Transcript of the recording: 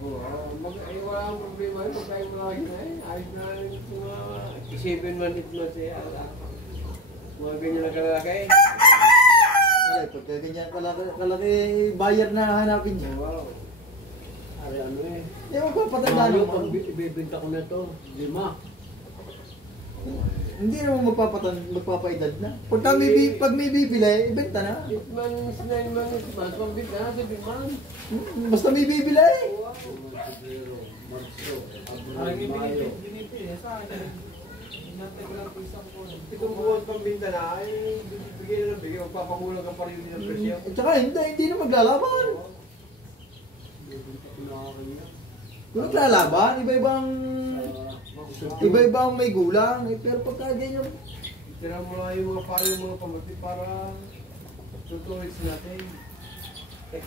Wala akong problema yun. Pagkain mo lagi na eh. Ayos na rin mga isipin man ito na siya. Mga ganyan na kalalaki. Ay, pagka ganyan kalaki, buyer na hanapin niya. Wow. Ay, ano eh. Hindi mo papatanda Ano, naman. pag ibibenta ko na ito, 5. Hindi naman magpapaedad na. Pag may bibili, ibenta na. 8 months, 9 months, pambit na, 7 months. Basta may bibili. Wow. Febrero, Marso, Abril, Mayo. Binipili sa akin. Natagal ko isang po. Itong buwan pambinta na, ay bigyan na ng bigyan. Magpapangulang ka pa rin ng presyo. At saka hindi na maglalaban. Bibenta ko na ako niya. Kung naglalaban, iba-ibang may gulang. Pero pagka ganyan, Tira mo lang yung mga payo, mga pamati para tutulis natin. Eh.